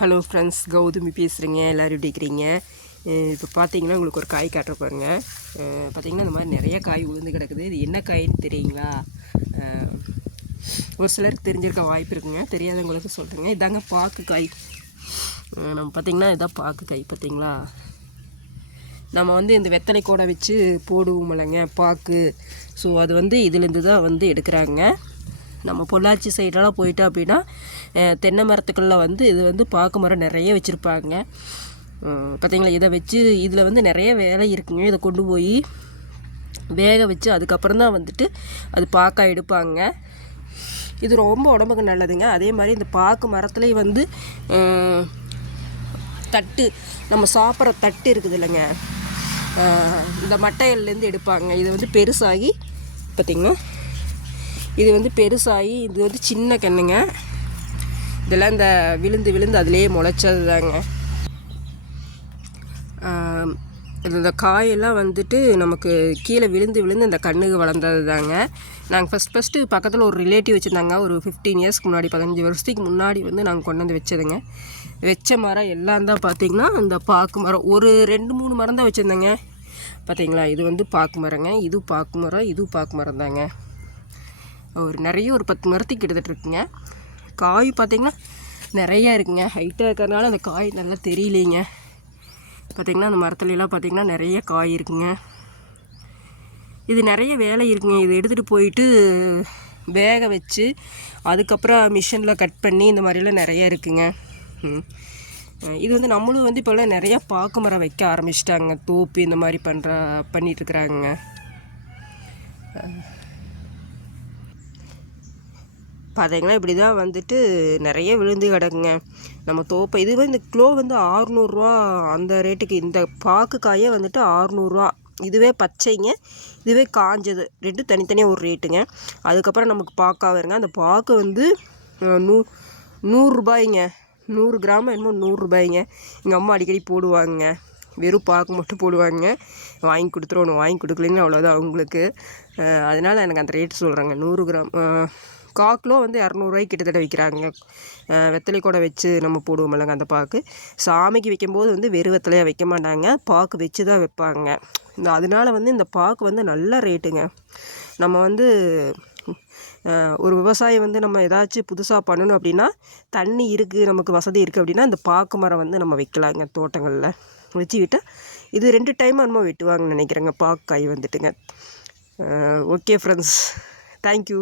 Hello friends Gautami பேசுகிறீங்க எல்லோரும் எப்படி இருக்கிறீங்க? இப்போ பார்த்தீங்கன்னா உங்களுக்கு ஒரு காய் காட்டுற பாருங்க. பார்த்தீங்கன்னா இந்த மாதிரி நிறைய காய் உளுந்து கிடக்குது. இது என்ன காயின்னு தெரியுங்களா? ஒரு சிலருக்கு தெரிஞ்சிருக்க வாய்ப்பு இருக்குங்க. தெரியாதவங்களுக்கு சொல்கிறேங்க இதாங்க பாக்கு காய். நம்ம பார்த்தீங்கன்னா இதான் பாக்கு காய் பார்த்தீங்களா நம்ம வந்து இந்த வெத்தலை கூட வச்சு போடுவோம் இல்லைங்க பாக்கு. ஸோ அது வந்து இதுலேருந்து தான் வந்து எடுக்கிறாங்க. நம்ம பொள்ளாச்சி சைடெல்லாம் போயிட்டோம் அப்படின்னா தென்னை மரத்துக்குள்ள வந்து இது வந்து பாக்கு மரம் நிறைய வச்சுருப்பாங்க. பார்த்தீங்களா இதை வச்சு இதில் வந்து நிறைய வேலை இருக்குங்க. இதை கொண்டு போய் வேக வச்சு அதுக்கப்புறம் தான் வந்துட்டு அது பாக்கா எடுப்பாங்க. இது ரொம்ப உடம்புக்கு நல்லதுங்க. அதே மாதிரி இந்த பாக்கு மரத்துலேயும் வந்து தட்டு நம்ம சாப்பிட்ற தட்டு இருக்குது இல்லைங்க. இந்த மட்டையிலேருந்து எடுப்பாங்க. இதை வந்து பெருசாகி பார்த்திங்கன்னா இது வந்து பெருசாகி இது வந்து சின்ன கண்ணுங்க. இதெல்லாம் இந்த விழுந்து விழுந்து அதிலே முளைச்சது தாங்க இந்த காயெல்லாம் வந்துட்டு நமக்கு கீழே விழுந்து விழுந்து இந்த கண்ணுக்கு வளர்ந்தது தாங்க நாங்கள் ஃபஸ்ட் ஃபஸ்ட்டு பக்கத்தில் ஒரு ரிலேட்டிவ் வச்சுருந்தாங்க. ஒரு ஃபிஃப்டீன் இயர்ஸ்க்கு முன்னாடி பதினஞ்சு வருஷத்துக்கு முன்னாடி வந்து நாங்கள் கொண்டு வந்து வச்சதுங்க. வச்ச மரம் எல்லாம் தான் பார்த்திங்கன்னா இந்த பாக்கு மரம். ஒரு ரெண்டு மூணு மரம் தான் வச்சுருந்தேங்க. பார்த்தீங்களா இது வந்து பாக்கு மரங்க இது பாக்கு மரம் இது பாக்கு மரம் தாங்க ஒரு நிறைய ஒரு பத்து மரத்துக்கு கிட்டத்தட்ட இருக்குங்க. காய் பார்த்திங்கன்னா நிறையா இருக்குங்க. ஹைட்டாக இருக்கிறதுனால அந்த காய் நல்லா தெரியலைங்க. பார்த்திங்கன்னா அந்த மரத்துலலாம் பார்த்திங்கன்னா நிறைய காய் இருக்குங்க. இது நிறைய வேலை இருக்குங்க. இது எடுத்துகிட்டு போயிட்டு வேக வச்சு அதுக்கப்புறம் மிஷினில் கட் பண்ணி இந்த மாதிரிலாம் நிறைய இருக்குங்க. இது வந்து நம்மளும் வந்து இப்போல்லாம் நிறையா பாக்கு மரம் வைக்க ஆரம்பிச்சிட்டாங்க. தோப்பு இந்த மாதிரி பண்ணுற பண்ணிகிட்ருக்குறாங்க பார்த்தீங்கன்னா இப்படி தான் வந்துட்டு நிறைய விழுந்து கிடக்குங்க. நம்ம தோப்பை இதுவே இந்த கிலோ வந்து ஆறுநூறுவா அந்த ரேட்டுக்கு இந்த பாக்கு காயே வந்துட்டு ஆறுநூறுவா இதுவே பச்சைங்க இதுவே காஞ்சது. ரெண்டும் தனித்தனியாக ஒரு ரேட்டுங்க. அதுக்கப்புறம் நமக்கு பாக்கா வருங்க. அந்த பாக்கு வந்து நூ நூறுரூபாய்ங்க நூறு கிராம் என்னமோ நூறுரூபாய்ங்க எங்கள் அம்மா அடிக்கடி போடுவாங்க. வெறும் பாக்கு மட்டும் போடுவாங்க. வாங்கி கொடுத்துருவோம் வாங்கி கொடுக்கலைங்க அவ்வளோதான் அவங்களுக்கு. அதனால் எனக்கு அந்த ரேட் சொல்கிறாங்க நூறு கிராம் கால் கிலோ வந்து இரநூறுவாய்க்கு கிட்டத்தட்ட விற்கிறாங்க. வெத்தலை கூட வச்சு நம்ம போடுவோம் இல்லைங்க அந்த பாக்கு. சாமிக்கு வைக்கும்போது வந்து வெறும் வெத்தலையாக வைக்க மாட்டாங்க. பாக்கு வச்சு தான் வைப்பாங்க. இந்த அதனால வந்து இந்த பாக்கு வந்து நல்ல ரேட்டுங்க. நம்ம வந்து ஒரு விவசாயம் வந்து நம்ம ஏதாச்சும் புதுசாக பண்ணணும் அப்படின்னா தண்ணி இருக்குது நமக்கு வசதி இருக்குது அப்படின்னா இந்த பாக்கு மரம் வந்து நம்ம வைக்கலாங்க தோட்டங்களில். வச்சு விட்டால் இது ரெண்டு டைம் நம்ம வெட்டுவாங்கன்னு நினைக்கிறேங்க. பாக்கு காய் வந்துட்டுங்க. Okay friends thank you